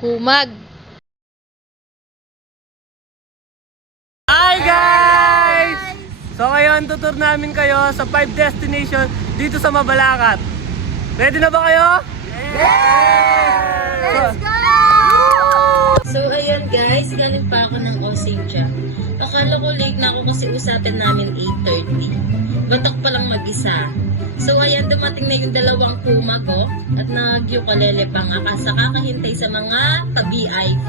Kumag. Hi guys! So ngayon tutur namin kayo sa 5 destination dito sa Mabalacat. Ready na ba kayo? Yeah! Let's go! So ayun guys, galing pa ako ng Osingcha. Akala ko late na ako kasi usapin namin 8:30. Batak pa lang mag-isa. So ayan, dumating na yung dalawang kuma ko at nag-ukulele pa nga kasi kakahintay sa mga ka-VIP.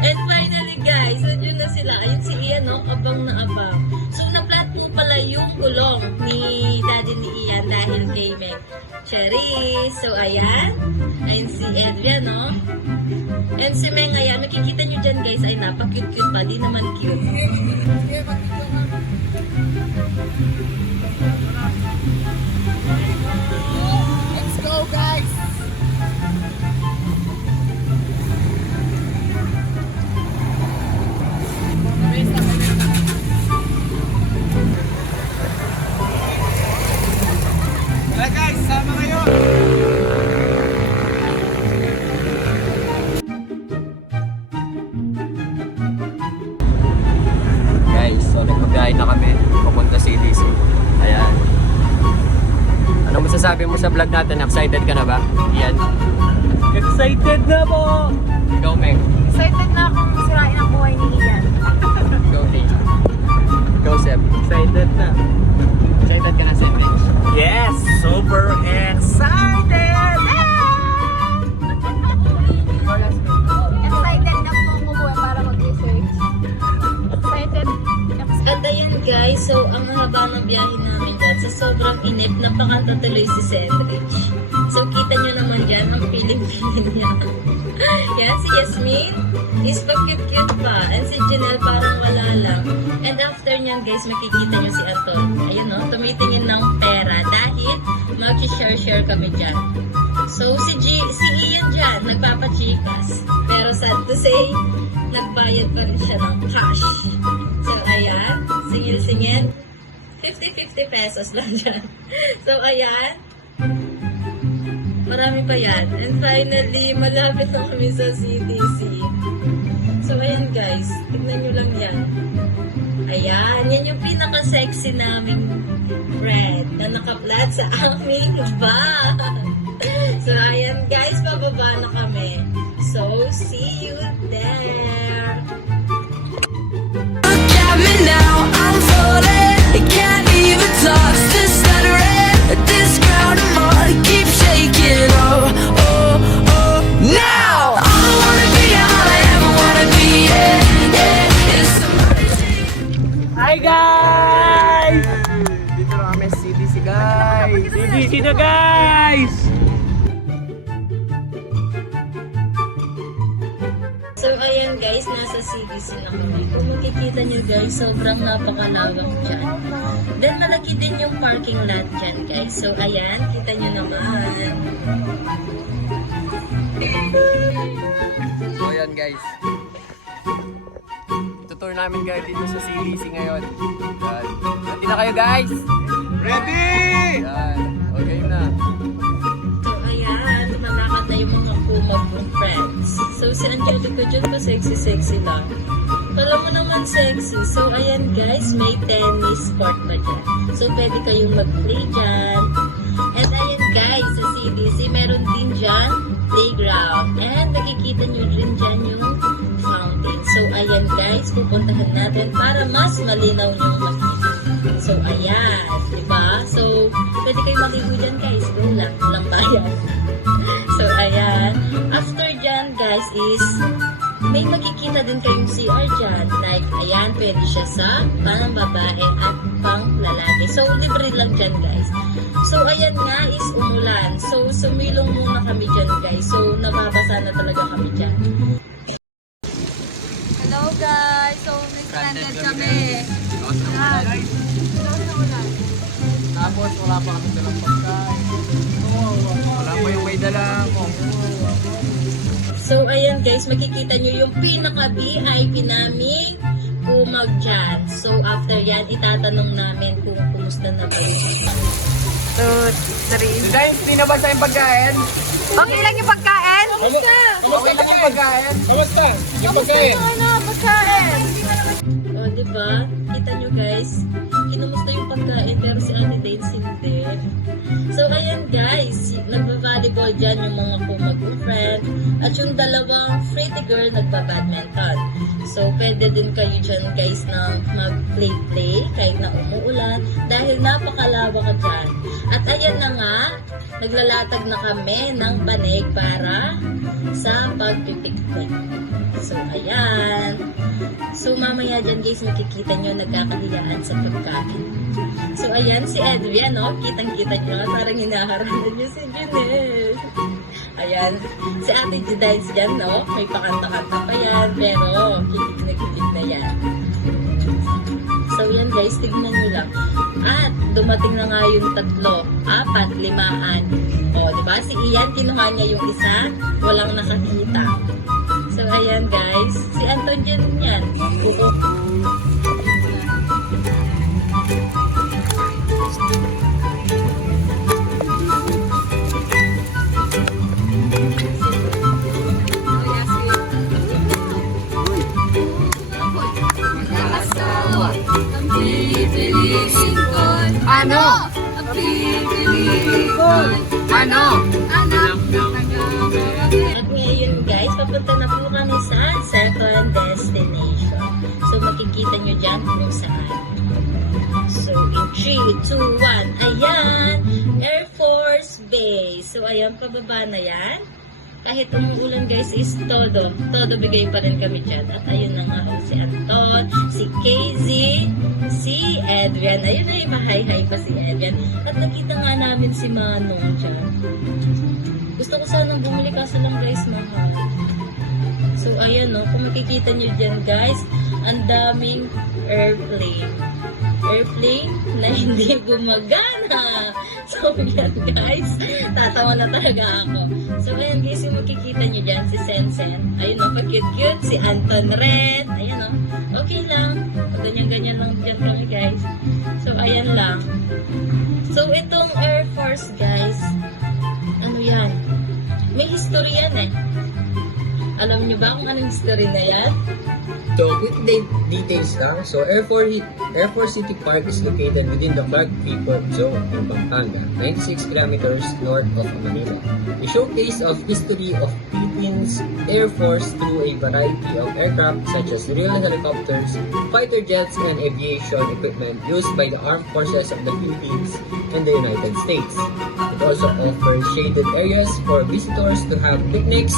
And finally guys, nandiyan na sila. Ayun si Ian, no? Abang na abang. So na-plant po pala yung kulong ni daddy ni Ian dahil kay Meg Cherry. So ayan, ayun si Adrian, no? And si Meng, ayan, makikita nyo dyan guys, ay napaka-cute-cute pa, di naman cute. Let's go, guys! Tara guys, sama kayo! Guys, so nagpagkain na kami papunta sa CDC. Ayan. Ano masasabi mo sa vlog natin? Excited ka na ba? Iyan. Excited na po! Ikaw, Meg. Excited na akong sirain ang buhay ni Ian. Ikaw, Dave. Ikaw, Seb. Excited na. Excited ka na, Seb, Meg? Yes! Super excited! Excited na po kumuha para mag-research. Excited. At ayan guys, so ang haba ng biyahe namin dyan, sa sobrang inip, napakanta tuloy si Sandwich. So kita nyo naman dyan, ang piling-piling niya. Yan, si Yasmin is pa-cute-cute pa. And si Janelle parang wala lang. And after nyan guys, makikita nyo si Anton. Ayun no, tumitingin ng pera dahil mag-share-share kami dyan. So si Ian dyan, nagpapachikas. Pero sad to say, nagbayad pa rin siya ng cash. So ayan, singil-singil, 50-50 pesos lang dyan. So ayan, marami pa yan. And finally, malapit na kami sa CDC. So ayan guys, tignan nyo lang yan. Ayan, yan yung pinaka-sexy naming friend na naka-flat sa aming bag. So ayan guys, bababa na kami. So see you there. Look at me now, I'm floating. I can't even talk, still stuttering. This ground I'm on, keep shaking. Oh, oh, oh. Now all I wanna be, all I ever wanna be, yeah, yeah. Is somebody sing. Hi guys! Dito na kami sa CDC guys! CDC na guys! So ayan guys, nasa CDC na kami. Kung makikita nyo guys, sobrang napakalawak dyan. Then malaki din yung parking lot dyan guys. So ayan, kita nyo naman. So ayan guys. Tutur namin guys dito sa CDC ngayon. Yan. Ready na kayo guys? Ready! Yan. Okay na. So ayan, tumalakad na yung mga kumag kong friends. So si Angelico dyan pa sexy-sexy lang. Kala mo naman sexy. So ayan guys, may tennis court pa dyan. So pwede kayong mag-play dyan. And ayan guys, sa CDC meron din dyan playground. And nakikita nyo rin dyan yung fountain. So ayan guys, pupuntahan natin para mas malinaw nyo makita. So ayan, diba? So pwede kayo maligo dyan guys. Go lang, walang bayan. So ayan, after dyan guys is may makikita din kayong CR dyan. Like ayan, pwede siya sa pang babae at pang lalaki. So libre lang dyan guys. So ayan nga is umulan. So sumilong muna kami dyan guys. So nababasa na talaga kami dyan. Hello, guys! So, may stranded kami. Tapos wala pa kami dalang pagkain. Wala pa yung may dala ko. So, ayan guys, makikita nyo yung pinaka-VIP naming kumag dyan. So, after yan, itatanong namin kung kumusta na ba yun. 2, 3. Dahil hindi na ba sa yung pagkain? Okay lang yung pagkain? Okay lang yung pagkain? Kamusta? Yung pagkain? Pagkain. O, diba? Kita nyo guys, kinumusta yung pagkain pero si Ate Danes hindi. So, ayan guys, nagba-volleyball dyan yung mga kumag-friend at yung dalawang pretty girl nagba-badminton. So, pwede din kayo dyan guys na mag-play-play kahit na umuulan dahil napakalawak ka dyan. At ayan na nga, naglalatag na kami ng banig para sa pagpipiknik. So, ayan. So, mamaya dyan guys, makikita nyo nagkakahiyaan sa pagkain. So, ayan, si Adrian, no? Kitang-kita nyo, parang hinaharangan nyo si Jeanette. Ayan, si Ate Judice dyan, no? May pakanta-kanta pa yan, pero kilig na kilig na yan. So, yan guys, tignan nyo lang. At, dumating na nga yung 3, 4, 5. O, diba? Si Ian, kinuha niya yung isa, walang nakakita. So, ayan guys. Si Anton dyan yan. Ano? Ano? At ngayon guys, papunta na po kami sa second destination. So, makikita nyo dyan kung saan. So, in 3, 2, 1, ayan! Air Force Base. So, ayan, pababa na yan. Kahit umuulan guys is todo bigay pa rin kami dyan. At ayun na nga si Anton, si KZ, si Adrian. Ayun na yung mahay-hay pa si Adrian. At nakita nga namin si Manong dyan. Gusto ko sanang bumili kaso lang guys mahal. So ayan no, kung makikita nyo dyan guys, ang daming airplane. Airplane na hindi gumagana. So yan guys, tatawa na talaga ako. So ayan guys, yung makikita nyo dyan, si Sensen. Ayun o, cute-cute. Si Anton Red. Ayan o, okay lang. Ganyan-ganyan lang dyan kami guys. So ayan lang. So itong Air Force guys, ano yan? May history yan eh. Alam nyo ba kung anong history na yan? So, quick details lang. So, Air Force City Park is located within the Clark Freeport Zone in Pampanga, 96 kilometers north of Manila. A showcase of history of Philippines Air Force through a variety of aircraft such as real helicopters, fighter jets, and aviation equipment used by the armed forces of the Philippines and the United States. It also offers shaded areas for visitors to have picnics.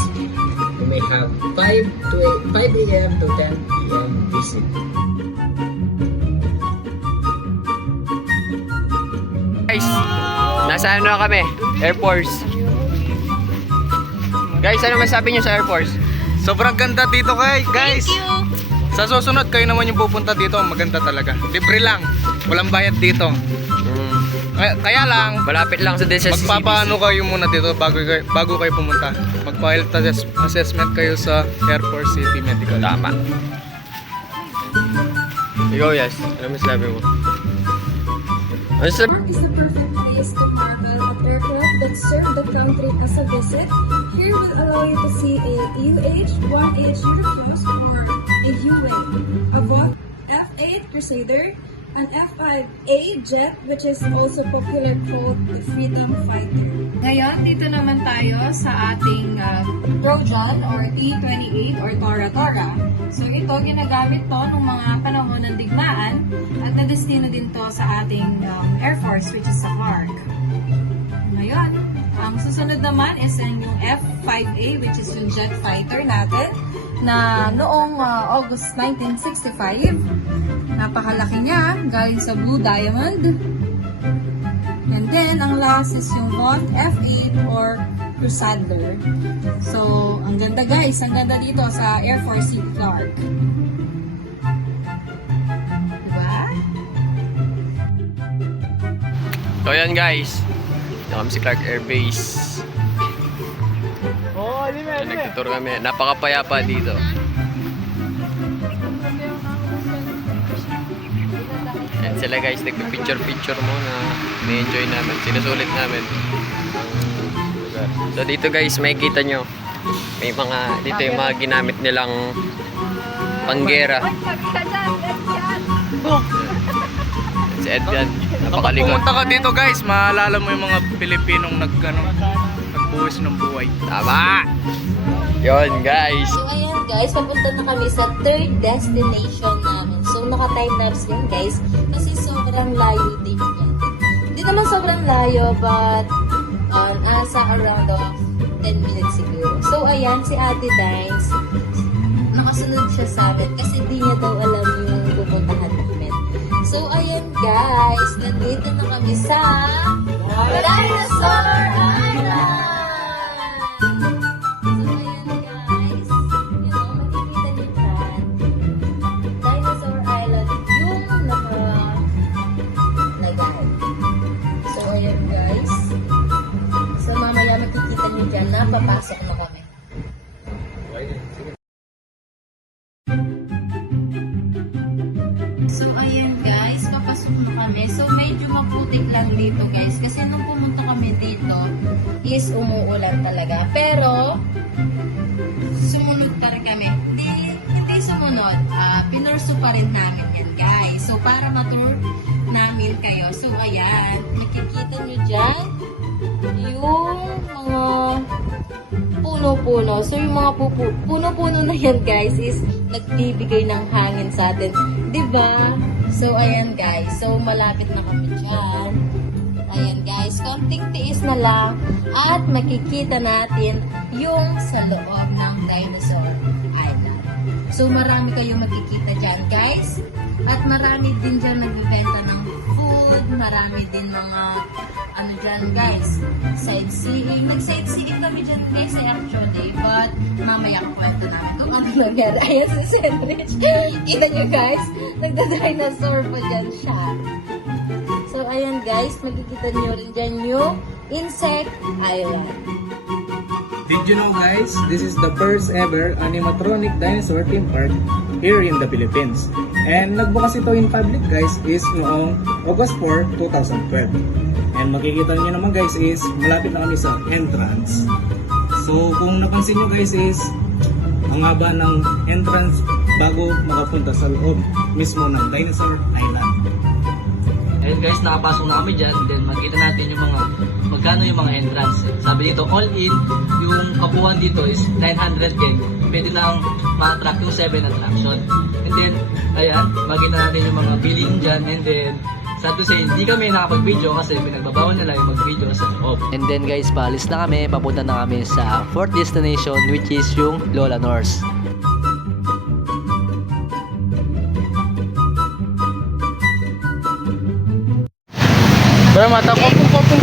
We may have 5 a.m. to 10 p.m. visit. Guys, nasa ano na kami? Air Force. Guys, ano masabi nyo sa Air Force? Sobrang ganda dito guys. Sa susunod kayo naman yung pupunta dito, maganda talaga. Libre lang, walang bayad dito. Kaya lang, Malapit lang sa DSS. magpapaano kayo muna dito bago kayo pumunta. Mag-health assessment kayo sa Air Force City Medical. Tama. Ikaw, yes. Ano masabi mo? Ano sabi? Park is the perfect place to marvel at aircraft that serve the country as a visit. Here will allow you to see a UH-1H Eurocross or a U-Wing, a Vought F-8 Crusader, an F-5A jet which is also popular called the Freedom Fighter. Ngayon, dito naman tayo sa ating Trojan or T-28 or Tora. So ito, ginagamit to nung mga panahon ng digmaan at nadestino din to sa ating Air Force which is sa Clark. Ngayon, ang susunod naman is yung F-5A which is yung jet fighter natin na noong August 1965. Napakalaki niya, galing sa Blue Diamond. And then, ang last is yung Vought F-8 or Crusader. So, ang ganda guys, ang ganda dito sa Air Force City Clark. Diba? So yan guys. Ito kami si Clark Air Base. Nagtutur kami. Napakapayapa dito. Yan sila guys, nagpipicture-picture muna. Na-enjoy namin, sinusulit namin. So dito guys, makikita nyo. May mga, dito yung mga ginamit nilang panggera. Si Edgan, Kapag napakalikot. pumunta ka dito guys, maalala mo yung mga Pilipinong nagbuwis ng buhay. Tama! Yun guys. So ayan guys, papunta na kami sa third destination namin. So naka-time lapse yun guys, kasi sobrang layo din yan. Hindi naman sobrang layo, but nasa around of 10 minutes siguro. So ayan, si Ate Dines, nakasunod siya sa amin kasi di niya daw alam yung pupuntahan namin. So ayan guys, nandito na kami sa Dinosaur Island! So ayan guys, makikita niyo dyan, Dinosaur Island yung nakalagay. So ayan guys, so mamaya makikita niyo dyan na papasok na kami. So ayan guys, papasok na kami. So medyo maputik lang dito guys, kasi nung pumunta kami dito is umuulan talaga. Pero sumunod pa rin kami. Hindi sumunod. Pinurso pa rin namin yan guys. So para matur namin kayo. So ayan, makikita nyo dyan yung mga puno-puno. So yung mga puno-puno na yan guys is nagbibigay ng hangin sa atin. Diba? So ayan guys. So malapit na kami dyan. Ayan guys. Konting tiis na lang. At makikita natin yung sa loob ng Dinosaur Island. So marami kayong makikita dyan guys. At marami din dyan nagbibenta ng food. Marami din mga ano dyan guys, sightseeing. Nag-sightseeing kami dyan guys actually, but mamaya kwento namin kung ano nangyari. Ayan si Sandwich. Kita nyo guys, nagda-dinosaur pa dyan siya. So ayan guys, makikita nyo rin dyan yung Insect Island. Did you know guys, this is the first ever animatronic dinosaur theme park here in the Philippines. And nagbukas ito in public guys is noong August 4, 2012. And makikita niyo naman guys is malapit na kami sa entrance. So kung napansin niyo guys is ang haba ng entrance bago makapunta sa loob mismo ng Dinosaur Island. Ayun guys, nakapasok na kami dyan. Then makita natin yung mga magkano yung mga entrance. Sabi dito, all in, yung kabuuan dito is 900 din. Pwede nang ma-attract yung 7 attraction. And then, ayan, makita natin yung mga billing dyan. And then, sad to say, hindi kami nakapag-video kasi pinagbabawal nila yung mag-video sa loob. And then guys, paalis na kami, papunta na kami sa fourth destination which is yung Lola North.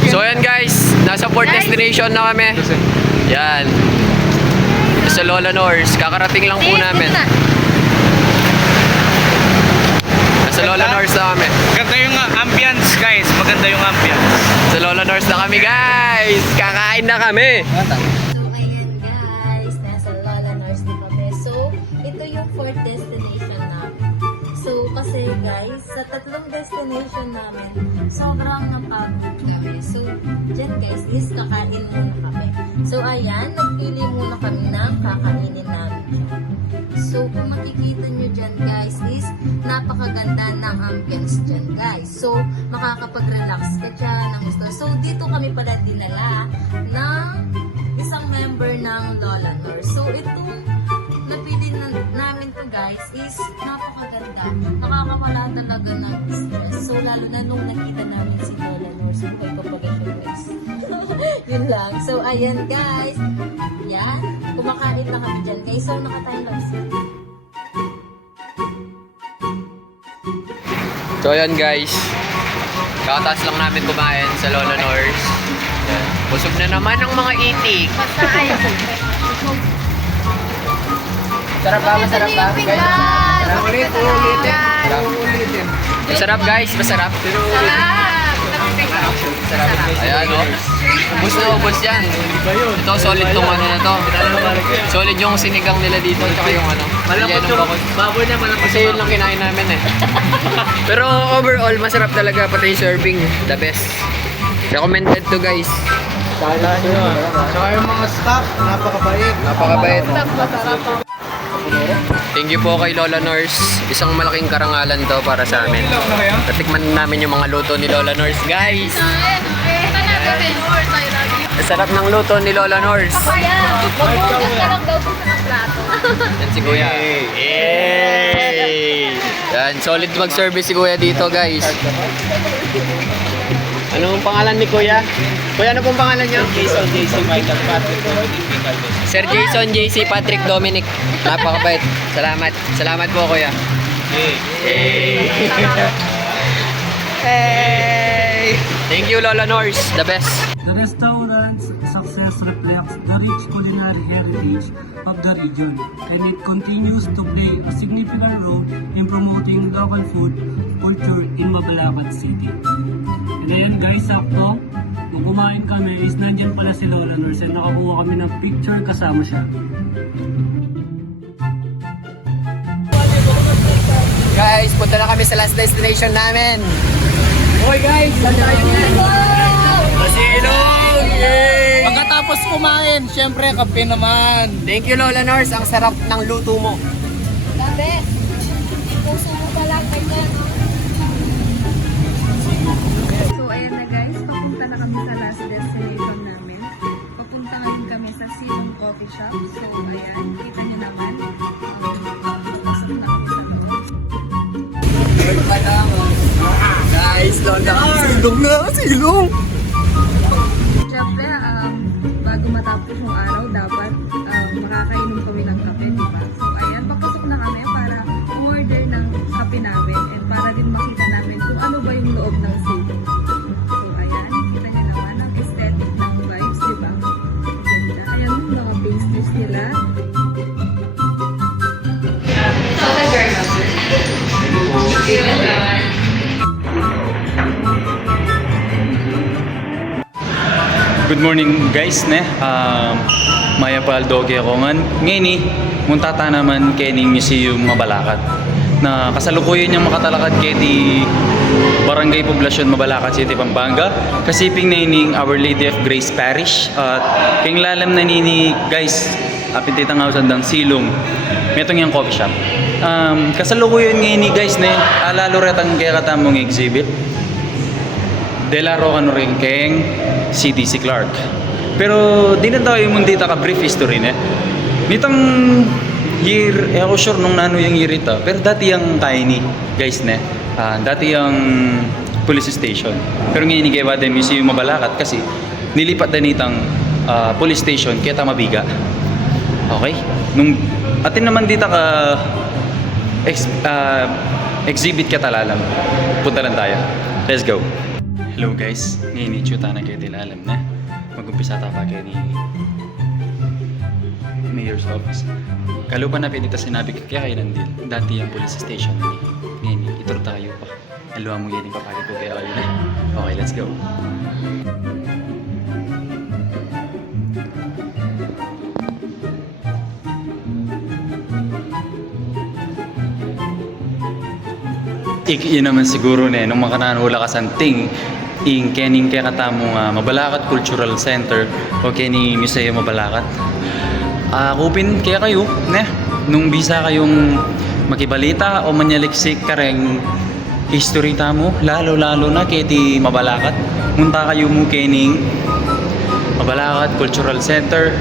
So ayan guys, nasa fourth destination na kami. Yan. Dito sa Lola North. Kakarating lang po namin. Nasa Lola North na kami. Maganda yung ambience guys, maganda yung ambience. Sa Lola North na kami guys. Kakain na kami. So ayan guys, nasa Lola North na kami. So, ito yung fourth destination namin. So, kasi guys, sa tatlong destination namin, sobrang napagod kami. So, dyan guys, is kakain muna kami. So, ayan, nagpili muna kami ng kakainin namin. So, kung makikita nyo dyan guys, is napakaganda ng ambience dyan guys. So, makakapag-relax ka dyan ng gusto. So, dito kami pala dinala ng isang member ng Lola North. So, itong napili namin to guys is napakaganda. Nakakawala talaga ng stress. So, lalo na nung nakita namin si Lola North. So, may propagation guys. Yun lang. So, ayan guys. Yan. Kumakain na kami dyan guys. So, naka-time lapse. So ayan guys. Kakataas lang namin kumain sa Lola North. Yan. Busog na naman ang mga itik. Sarap ba? Masarap ba? Masarap guys, masarap. Pero Ayan, oh. Ubus na ubus yan. Ito, solid tong ano na to. Solid yung sinigang nila dito, tsaka yung ano. Malapot yung baboy na malapot. Kasi yun lang kinain namin eh. Pero overall, masarap talaga. Pati yung serving, the best. Recommended to guys. Tsaka yung mga staff, napakabait. Napakabait. Thank you po kay Lola Nors. Isang malaking karangalan to para sa amin. Natikman namin yung mga luto ni Lola Nors, guys. Sarap ng luto ni Lola Nors. Yan si Kuya. Yay! Yan, solid mag-service si Kuya dito, guys. Anong pangalan ni Kuya? Kuya, ano pong pangalan niyo? Jason, JC, Michael, Patrick, Sir Jason, JC, Patrick, Dominic. Napakabait. Salamat. Salamat po, Kuya. Hey! Hey! Thank you, Lola Nors. The best. The restaurant's success reflects the rich culinary heritage of the region, and it continues to play a significant role in promoting local food culture in Mabalacat City. And ayan guys, sakto, nung kumain kami is nandyan pala si Lola Nors and nakakuha kami ng picture kasama siya. Guys, punta na kami sa last destination namin. Okay guys, saan tayo ngayon? Masilong! Yay! Pagkatapos kumain, syempre kape naman. Thank you, Lola Nors. Ang sarap ng luto mo. Gabi, puso mo pa lang, So, ayan na guys, papunta na kami sa last destination namin. Papunta ngayon kami sa Silong Coffee Shop. So, ayan, kita nyo naman. Pasok na kami sa loob. Guys, Lola Nors. Silong na, silong! Siyempre, bago matapos yung araw, dapat makakainom kami ng kape, di ba? So, ayan, papasok na kami para umorder ng kape namin and para din makita namin kung ano ba yung loob ng silong. So, ayan, kita niyo naman ang aesthetic ng vibes, di ba? Ganda. Ayan, mga pastries nila. Good morning guys ne. Maya pa aldoge ako ngan. Ngini munta ta naman kini Museum Mabalacat. Na kasalukuyan niyang makatalakad kay di Barangay Poblasyon Mabalacat City, Pampanga. Kasiping na ining Our Lady of Grace Parish. At king lalam na nini guys, apititang hausan dang silong. Metong yung coffee shop. Kasalukuyan ngini guys ne. Alalo retang kaya katamong exhibit. Delaro kano rin keng CDC Clark. Pero di na tayo yung dita ka brief history ne. Nitang year, ako sure nung nano yung year ito. Pero dati yung tiny guys ne. Dati yung police station. Pero ngayon kay Wade Museum Mabalacat kasi nilipat na nitang police station kaya mabiga. Okay? Nung atin naman dita ka exhibit ka talalam. Punta lang tayo. Let's go. Hello guys, ngayon itsura na kayo alam na mag-umpisa ta pa kayo ni Mayor's Office. Kalupa na pinita sinabi ko kaya kayo nandil. Dati yung police station na ngayon ituro tayo pa. Aluwa mo yan yung papakit ko kaya kayo na. Okay, let's go. Yun naman siguro na nung makananula ka santing ing kening kaya katamong Mabalacat Cultural Center o keni Museum Mabalacat. Kupin kaya kayo ne nung bisa kayong makibalita o manyaliksik kareng history tamo lalo na kay di Mabalacat. Munta kayo mo kening Mabalacat Cultural Center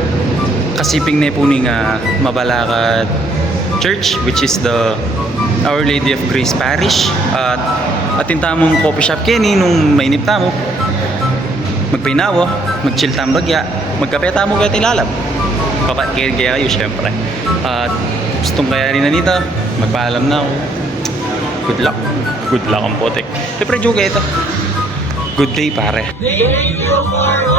kasiping ne po ning Mabalacat Church which is the Our Lady of Grace Parish at atin tamong coffee shop kini nung mainip tamo magpainawa, mag-chill tamo bagya magkape tamo kaya tilalab kaya kayo syempre at gustong kaya rin na nito magpaalam na ako good luck ang potek syempre juga ito good day pare. Thank you for